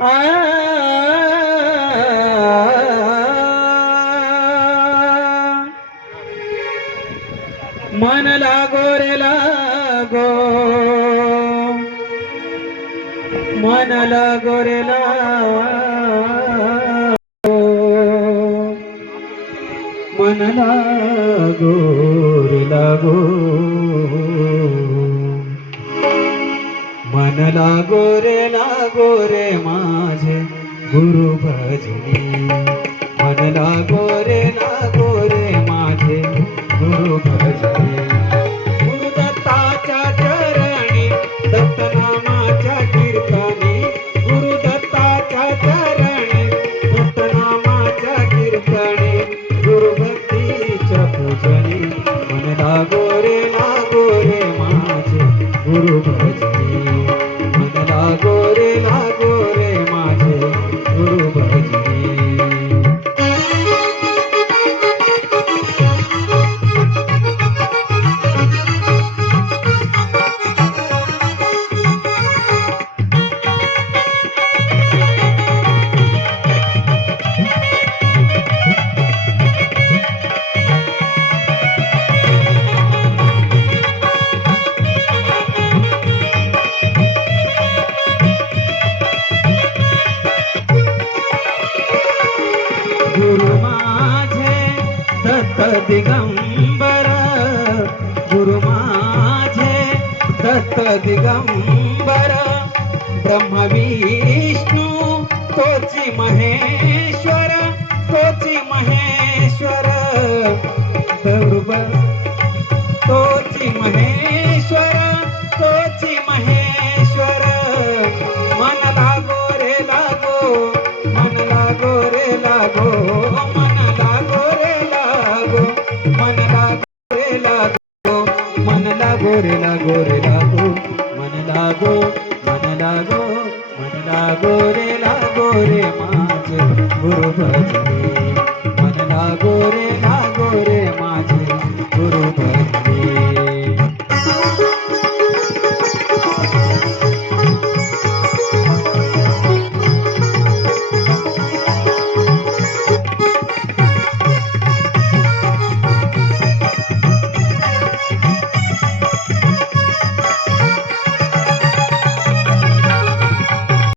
मन लागो रे लागो. मन लागो रे लागो. मन लागो रे लागो. मन लागो रे लागो रे माझे गुरु भजनी. मन लागो रे लागो रे माझे गुरु भजनी. गुरुदत्ताच्या चरणी दत्तनामाच्या कीर्तनी. गुरु गुरुदत्ताच्या चरणी दत्तनामाच्या कीर्तनी. गुरुभक्तीच्या पूजनी. मन लागो रे लागो रे माझे गुरु माझे दत्त दिगंबर. गुरु माझे दत्त दिगंबर. ब्रह्म विष्णू तोची महेश्वर तोची महेश्वर लागो मन लागो रे लागो मन लागो रे लागो रे लागो मन लागो मन लागो मन लागो रे लागो रे माझे गुरु भजनी.